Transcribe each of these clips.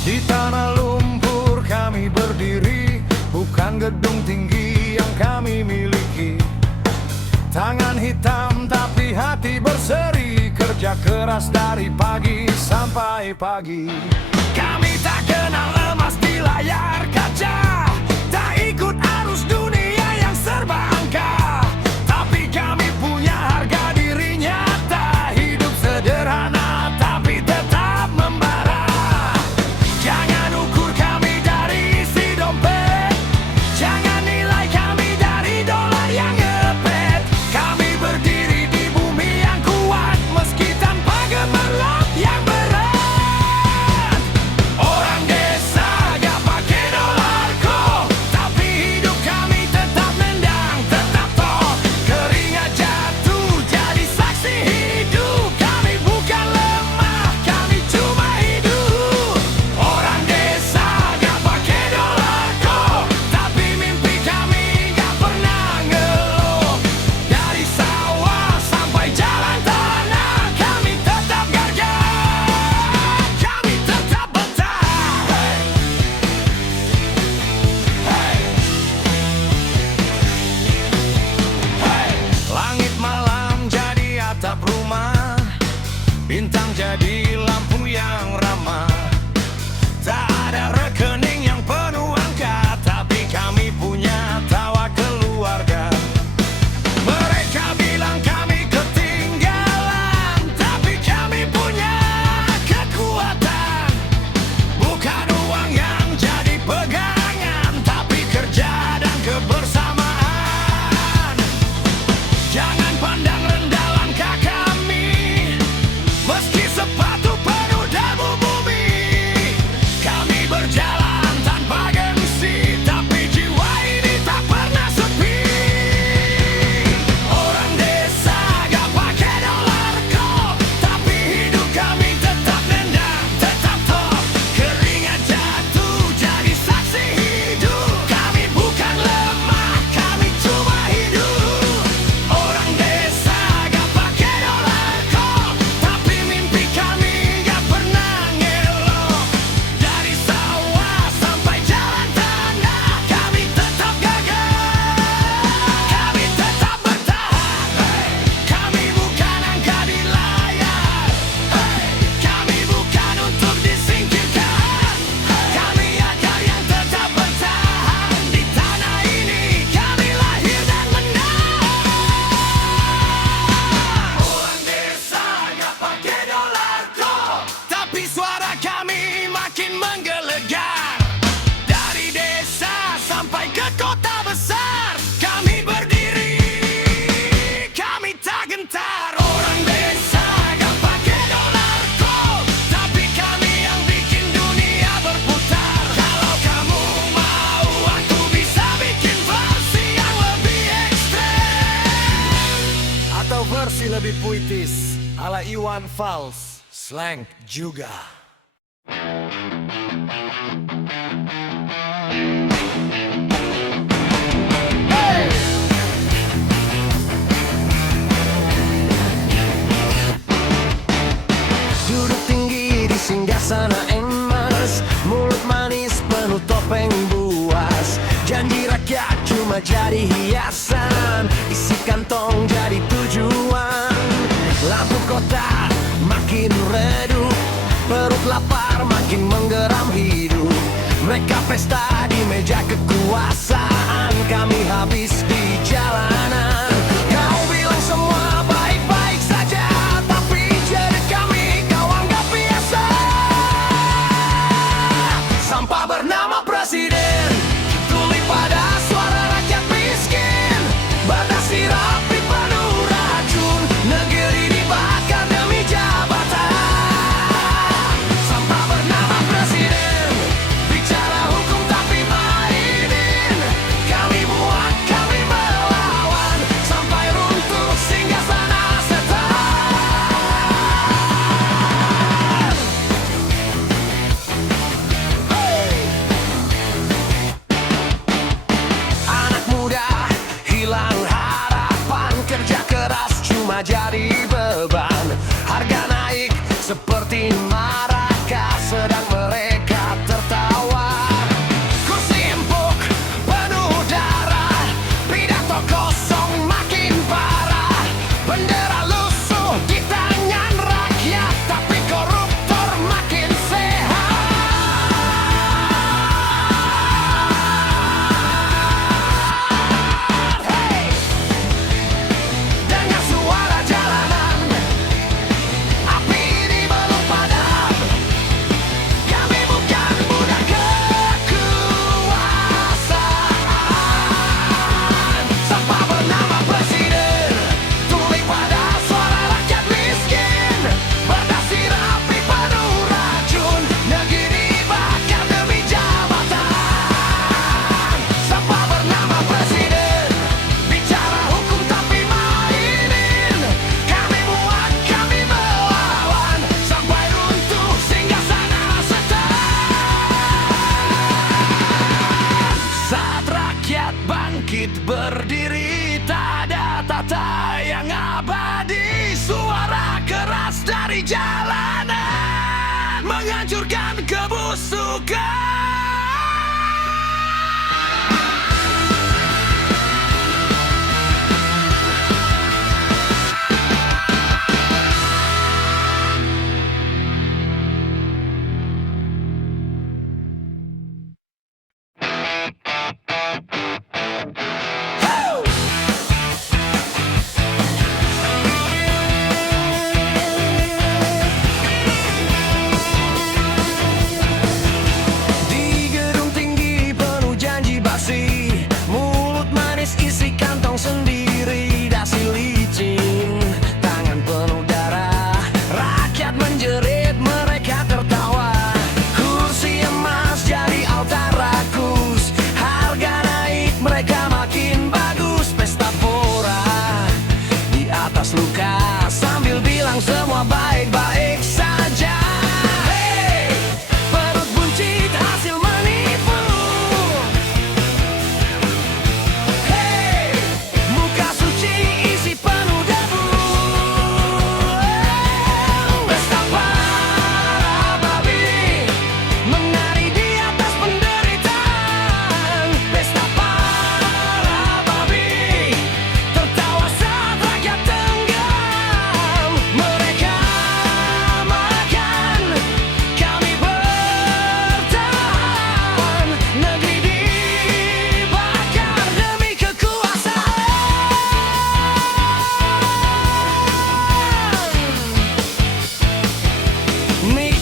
Di tanah lumpur kami berdiri, bukan gedung tinggi yang kami miliki. Tangan hitam tapi hati berseri, kerja keras dari pagi sampai pagi. Kami tak kenal emas di layar kaca, tak ikut arus dunia yang serba angka. Tapi kami punya harga diri nyata, hidup sederhana tapi tetap membara. Jangan ukur kami dari isi dompet, jangan nilai kami dari dolar yang ngepet. Kami berdiri di bumi yang kuat, meski tanpa gemerlap yang berat. Orang desa gak pakai dolar kok, tapi hidup kami tetap nendang, tetap toh. Keringat jatuh jadi saksi hidup, kami bukan lemah, kami cuma hidup. Orang desa gak pakai dolar kok, tapi mimpi kami gak pernah ngeluh. Dari sawah sampai jalan tanah, kami tetap gagah, kami tetap bertahan. Langit malam jadi atap rumah, bintang jadi lampu yang ramah. Tak ada rekening yang penuh angka, tapi kami punya tawa keluarga. Mereka bilang kami ketinggalan, tapi kami punya kekuatan. Bukan uang yang jadi pegangan, tapi kerja dan kebersamaan. Jangan pandang rendah langkah kami, meski sepatu penuh debu bumi. Kami berjalan tanpa gengsi, tapi jiwa ini tak pernah sepi. Orang desa gak pakai dolar kok, tapi hidup kami tetap nendang, tetap top. Keringat jatuh jadi saksi hidup, kami bukan lemah, kami cuma hidup. Orang desa gak pakai dolar kok, tapi mimpi kami gak pernah ngelok. Dari sawah sampai jalan tanah, kami tetap gagah, kami tetap bertahan. Kami bukan angka di layar, kami bukan untuk disingkirkan. Kami akar yang tetap bertahan di tanah ini, kami lahir dan menang. Orang desa gak pakai dolar kok, tapi suara kami makin menggelegar. Dari desa sampai ke kota besar, kami berdiri, kami tak gentar. Orang desa gak pakai dolar kok, tapi kami yang bikin dunia berputar. Kalau kamu mau, aku bisa bikin versi yang lebih ekstrem, atau versi lebih puitis ala Iwan Fals, slang juga. Duduk tinggi di singgasana emas, mulut manis penuh topeng buas. Janji rakyat cuma jadi hiasan, isi kantong jadi tujuan. Lampu kota makin redup, perut lapar makin menggeram hidup. Mereka pesta di meja kekuasaan, kami habis di jalanan. Kau bilang semua baik-baik saja, tapi jadi kami kau anggap biasa. Sampah bernama presiden, tuli pada suara rakyat miskin. Batasi rapi penuh racun, negeri dibakar demi jabatan. Sampah bernama presiden, bicara hukum tapi mainin. dan menghancurkan kebusukan. Luka sambil bilang semua baik-baik saja. Hey, perut buncit hasil menipu. Hey, muka suci isi penuh debu. Pesta para babi menari di atas penderitaan. Pesta para babi tertawa saat rakyat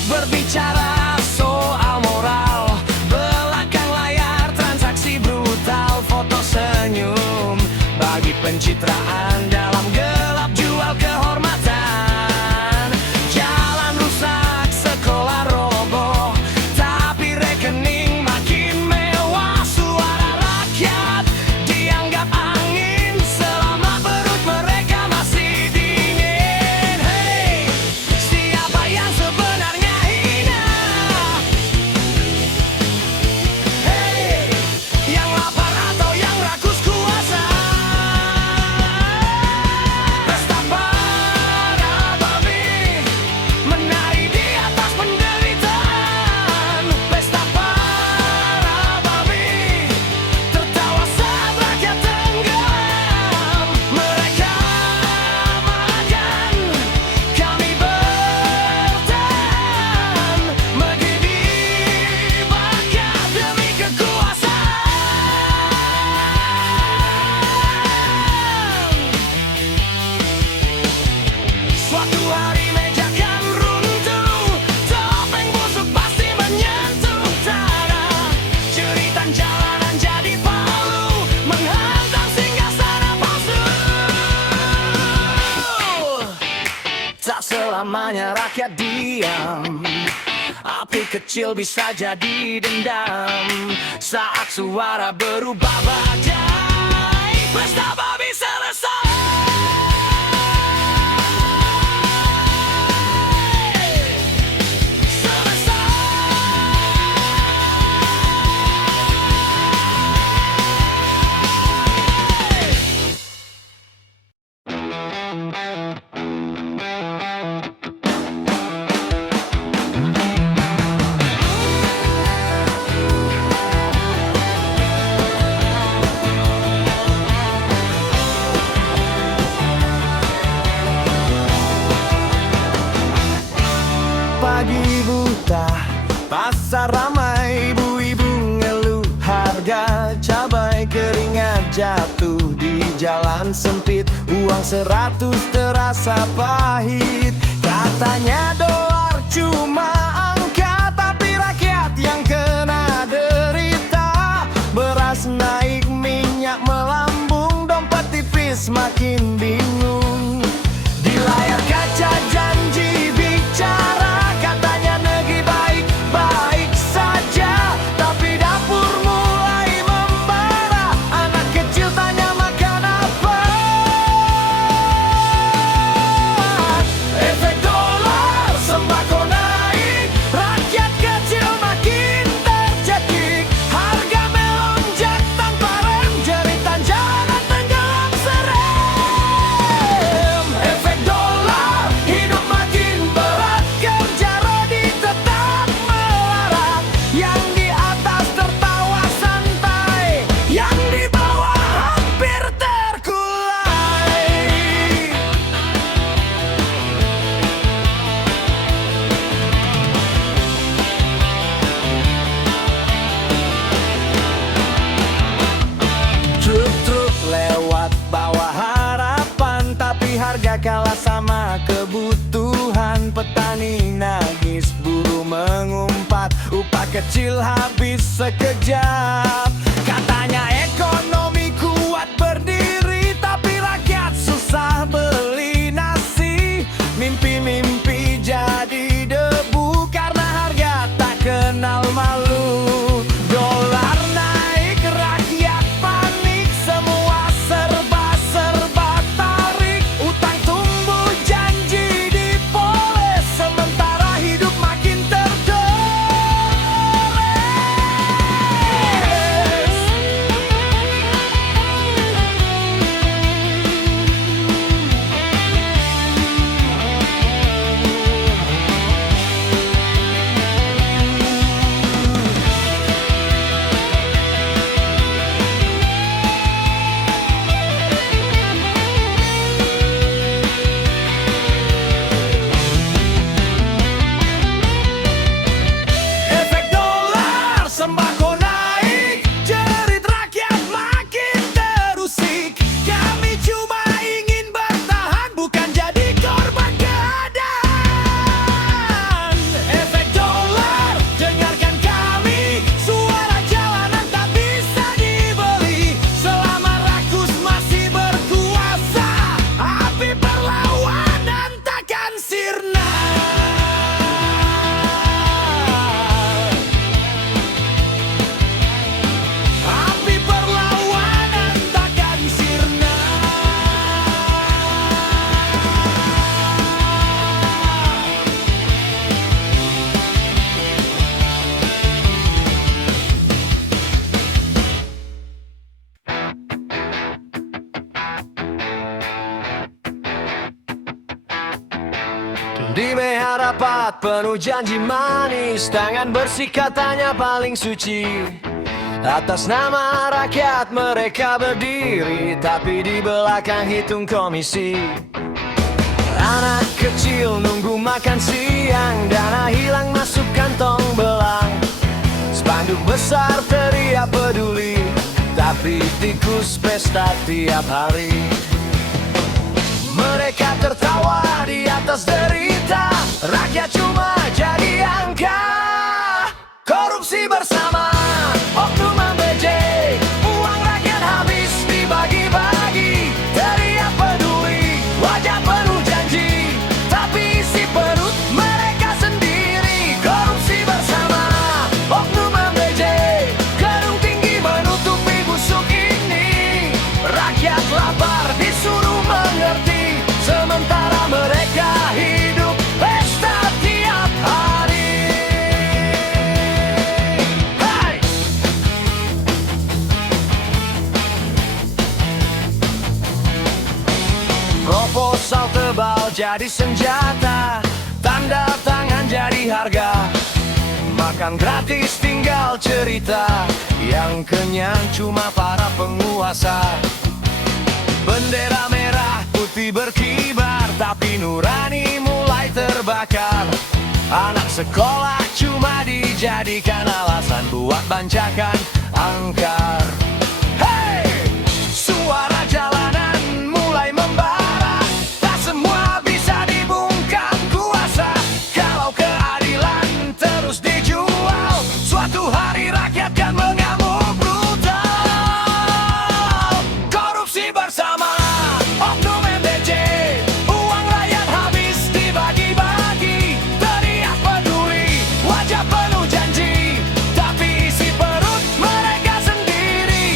berbicara soal moral, belakang layar transaksi brutal, foto senyum bagi pencitraan, dalam gelap jual kehormatan. Jalan rusak, sekolah roboh, tapi rekening makin mewah. Suara rakyat dianggap angin selama perut mereka masih dingin. Hey, siapa yang sebenarnya hina? Hey, yang lapar atau yang rakus kuasa? Pesta para babi menari di atas penderitaan. Pesta para babi tertawa saat rakyat tenggelam. Mereka makan, kami bertahan. Megidi bakar demi kekuasaan. Suatu hari meja kan runtuh, topeng busuk pasti menyentuh tanah. Jeritan jalanan jadi palu, menghantam singgasana palsu. Tak selamanya rakyat diam, api kecil bisa jadi dendam. Saat suara berubah badai, pesta babi selesai. Pagi buta, pasar ramai, ibu-ibu ngeluh harga cabai. Keringat jatuh di jalan sempit, uang 100 terasa pahit. Katanya dolar cuma angka, tapi rakyat yang kena derita. Beras naik, minyak melambung, dompet tipis makin bingung. Di layar kaca janji bicara, katanya negeri baik-baik saja, tapi dapur mulai membara. Anak kecil tanya makan apa. Efek dolar tak kalah sama kebutuhan petani. Nangis buruh mengumpat, upah kecil habis sekejap. Katanya ekonomi kuat berdiri, tapi rakyat susah beli nasi. Mimpi-mimpi jadi debu karena harga tak kenal malu. Dolar naik, rakyat panik, semua serba-serba tarik. Utang tumbuh, janji dipoles, sementara hidup makin tergores. Efek dolar, sembako naik, jerit rakyat makin terusik. Kami cuma ingin bertahan, bukan jadi korban keadaan. Efek dolar, dengarkan kami, suara jalanan tak bisa dibeli. Selama rakus masih berkuasa, api perlawanan takkan sirna. Api perlawanan takkan sirna. Di meja rapat penuh janji manis, tangan bersih katanya paling suci. Atas nama rakyat mereka berdiri, tapi di belakang hitung komisi. Anak kecil nunggu makan siang, dana hilang masuk kantong belang. Spanduk besar teriak peduli, tapi tikus pesta tiap hari. Mereka tertawa di atas derita, rakyat cuma jadi angka. Korupsi bersama oknum ambejek, uang rakyat habis dibagi-bagi. Teriak peduli, wajah penuh janji, tapi isi perut mereka sendiri. Korupsi bersama oknum ambejek, gedung tinggi menutupi busuk ini. Rakyat lapar disuruh mengerti, sementara mereka hidup pesta tiap hari. Hai! Proposal tebal jadi senjata, tanda tangan jadi harga. Makan gratis tinggal cerita, yang kenyang cuma para penguasa. Bendera merah putih berkibar, tapi nurani mulai terbakar. Anak sekolah cuma dijadikan alasan buat bancakan angkar. Hey! Suara jalanan mulai membara, tak semua bisa dibungkam kuasa. Kalau keadilan terus dijual, suatu hari rakyat kan mengamuk brutal. Korupsi bersama oknum MBC, uang rakyat habis dibagi-bagi. Teriak peduli, wajah penuh janji, tapi isi perut mereka sendiri.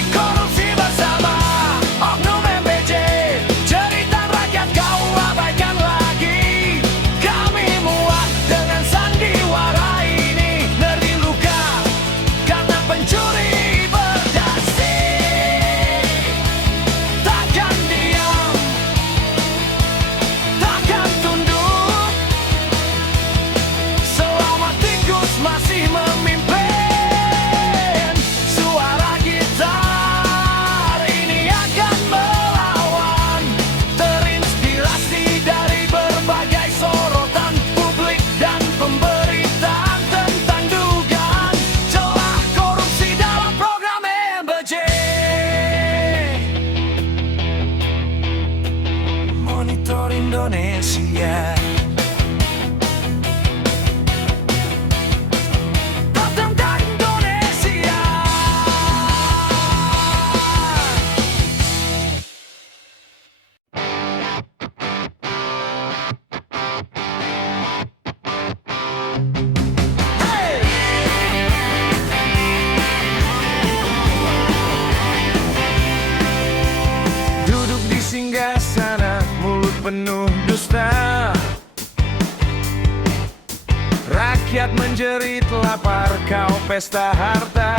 jerit lapar, kau pesta harta.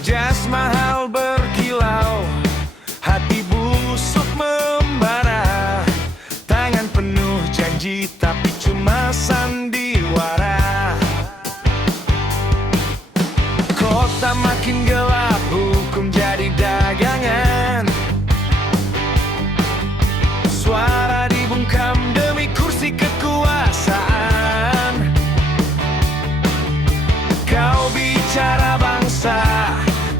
Jas mahal berkilau, hati busuk membara. Tangan penuh janji tapi cuma sandiwara. Kota makin gelap, hukum jadi dagangan. Suara dibungkam demi kursi kekuasaan. Kau bicara bangsa,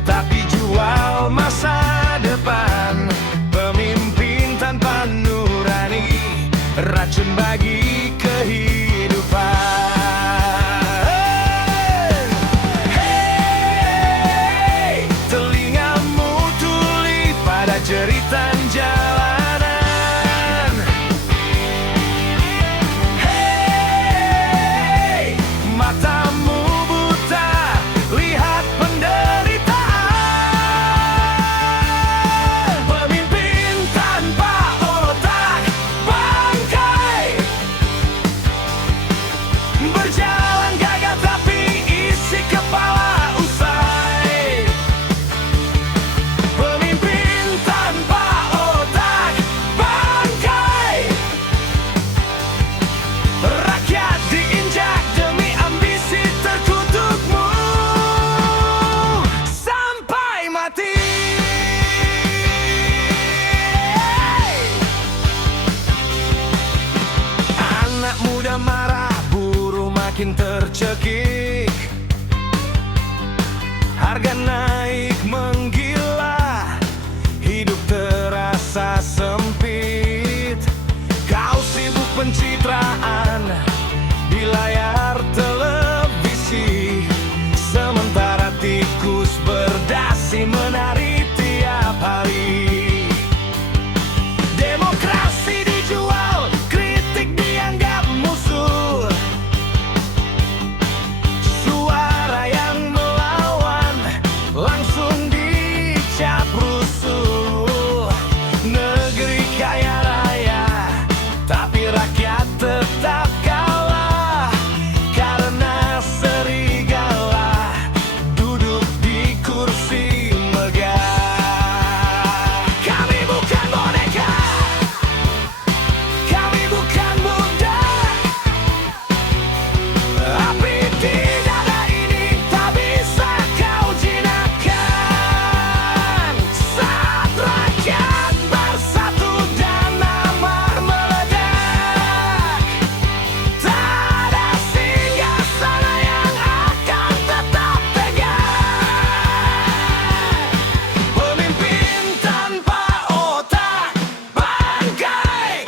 tapi jual masa depan. Pemimpin tanpa nurani, racun bagi kehidupan. Hey, telingamu tuli pada jeritan jalanan. Hey, matamu buta, lihat penderitaan. Pemimpin tanpa otak, bangkai. Berjalan gagah tapi isi kepala usai. Pemimpin tanpa otak, bangkai. Rakyat diinjak demi ambisi terkutukmu sampai mati. Anak muda marah, buruh makin tercekik. Harga naik menggila, hidup terasa sempit. Kau sibuk pencitraan di layar televisi, sementara tikus berdasi menari tiap hari. Demokrasi dijual, kritik dianggap musuh. Suara yang melawan langsung dicap rusuh. Negeri kaya raya, tapi rakyat tetap kalah. Karena serigala duduk di kursi megah. Kami bukan boneka, kami bukan budak. Api di dada ini tak bisa kau jinakkan. Saat rakyat bersatu dan amarah meledak, tak ada singgasana yang akan tetap tegak. Pemimpin tanpa otak, bangkai.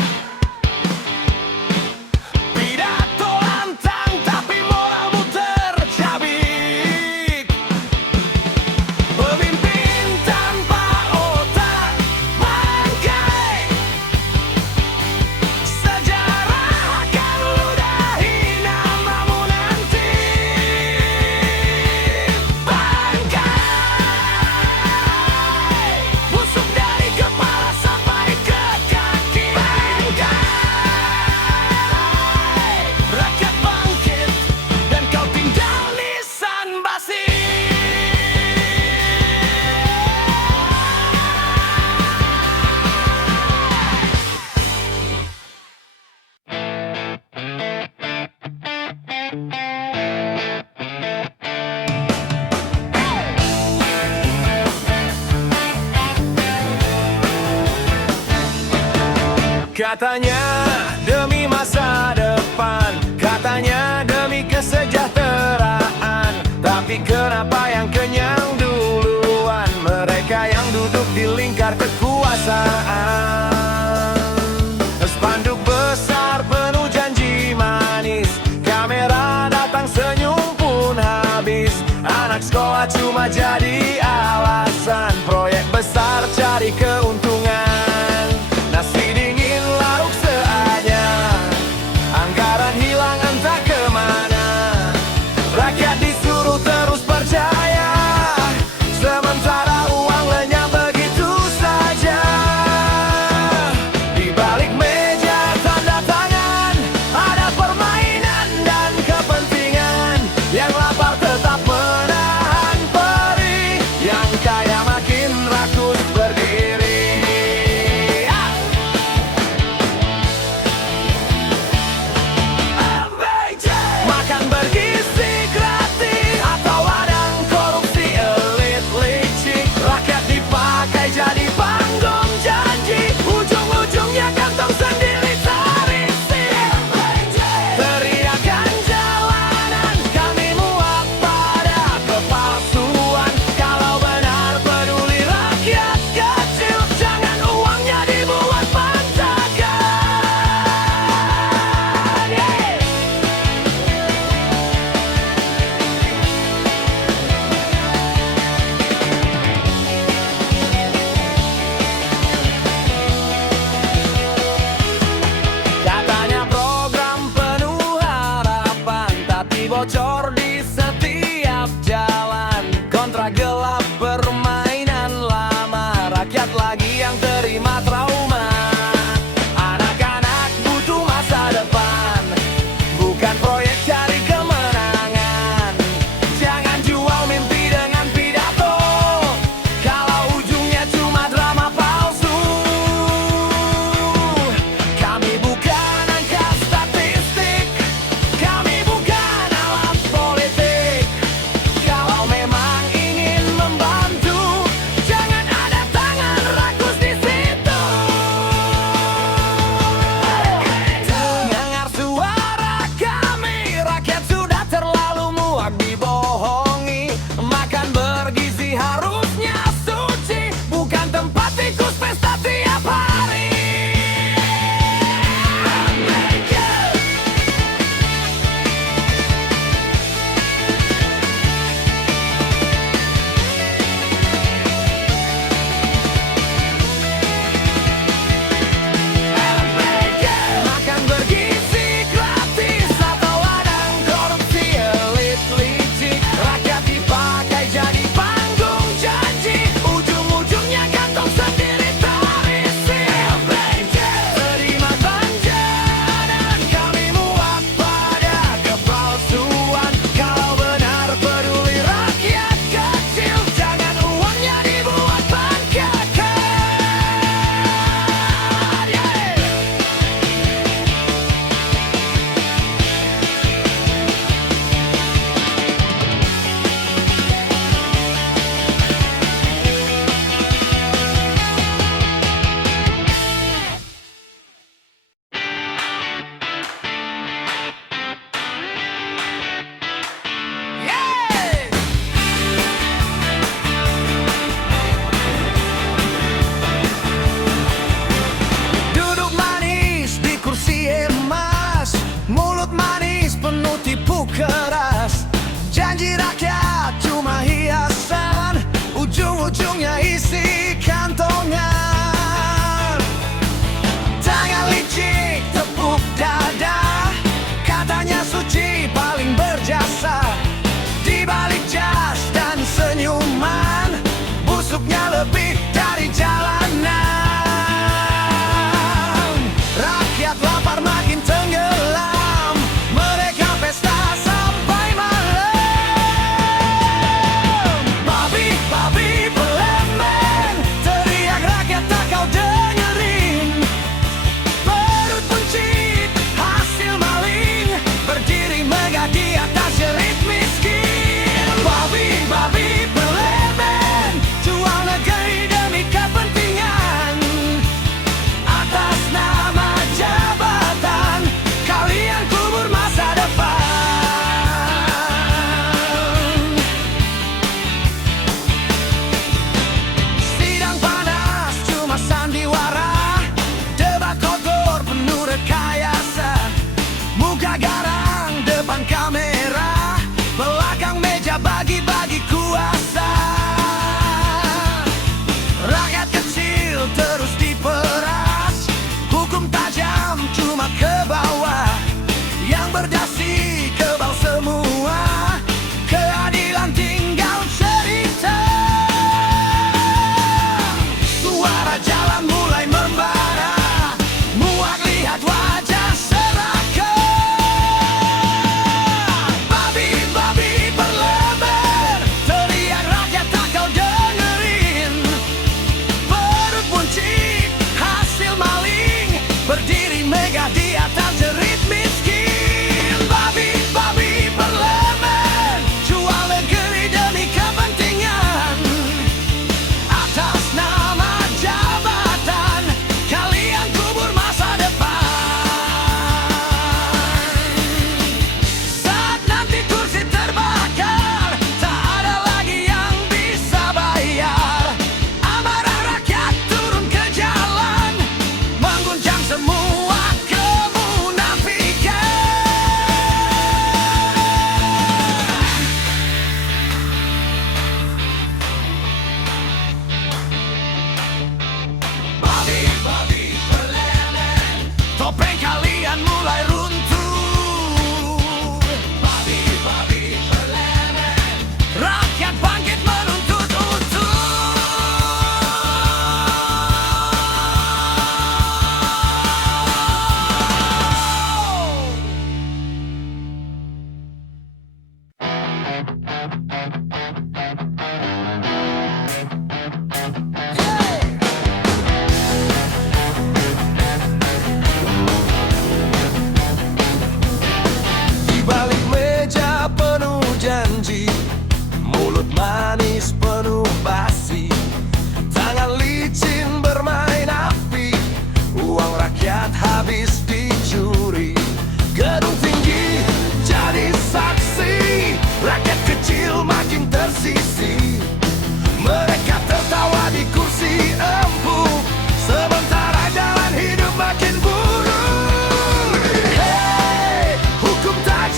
Pidato lantang tapi moralmu tercabik. Pemimpin tanpa otak, bangkai. Sejarah akan ludahi namamu nanti. Bangkai, busuk dari kepala sampai ke kaki. Bangkai, rakyat bangkit dan kau tinggal nisan basi. Katanya demi masa depan, katanya demi kesejahteraan. Tapi kenapa yang kenyang duluan? Mereka yang duduk di lingkar kekuasaan. Spanduk besar penuh janji manis, kamera datang senyum pun habis. Anak sekolah cuma jadi alasan, proyek besar cari keuntungan. Nasi dingin larut seadanya, anggaran hilang entah kemana. Rakyat disuruh terus percaya, sementara uang lenyap begitu saja. Di balik meja tanda tangan ada permainan.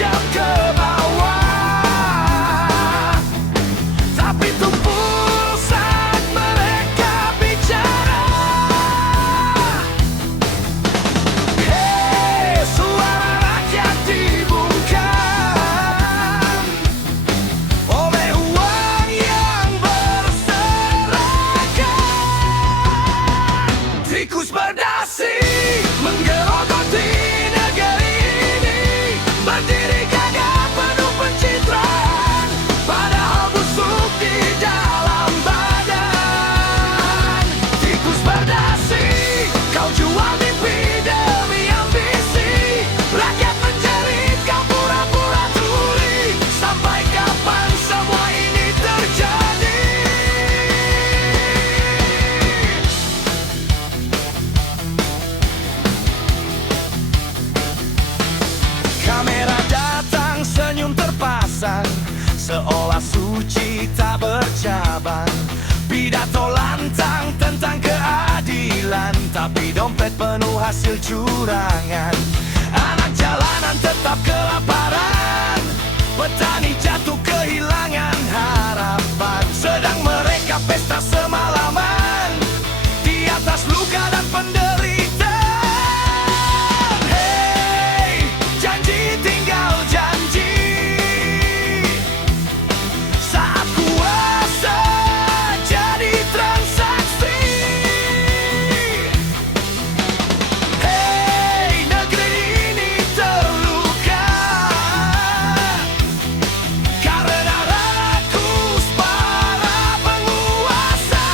tajam ke bawah, tapi tumpul saat mereka bicara. Hei, suara rakyat dibungkam oleh uang yang berserakan. Tikus berdasi menggerogoti negeri ini, berdiri gagah penuh pencitraan, padahal busuk di dalam badan. Tikus berdasi, kau jual mimpi demi ambisi, rakyat menjerit, kau pura-pura tuli. Sampai kapan semua ini terjadi? Kamera datang, senyum terpasang, seolah suci tak bercabang. Pidato lantang tentang keadilan, tapi dompet penuh hasil curangan. Anak jalanan tetap kelaparan, petani jatuh kehilangan harapan. Sedang mereka pesta semalaman di atas luka dan penderitaan. Hei, janji tinggal janji, saat kuasa jadi transaksi. Hei, negeri ini terluka karena rakus para penguasa.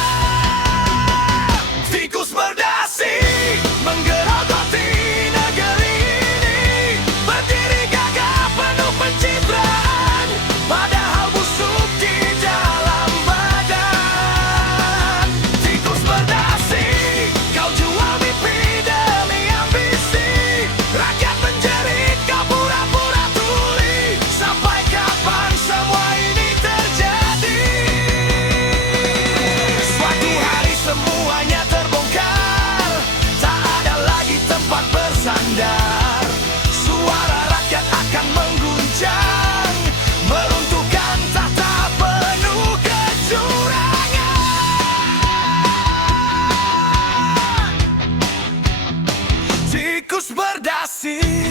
Tikus berdasi menggerogoti negeri ini, berdiri gagah penuh pencitraan, padahal busuk di dalam badan. Tikus berdasi, kau jual mimpi demi ambisi, rakyat menjerit, kau pura-pura tuli. Sampai kapan semua ini terjadi? Suatu hari semuanya terbongkar, tak ada lagi tempat bersandar. Suara rakyat akan mengguncang, meruntuhkan tahta penuh kecurangan. Tikus berdasi.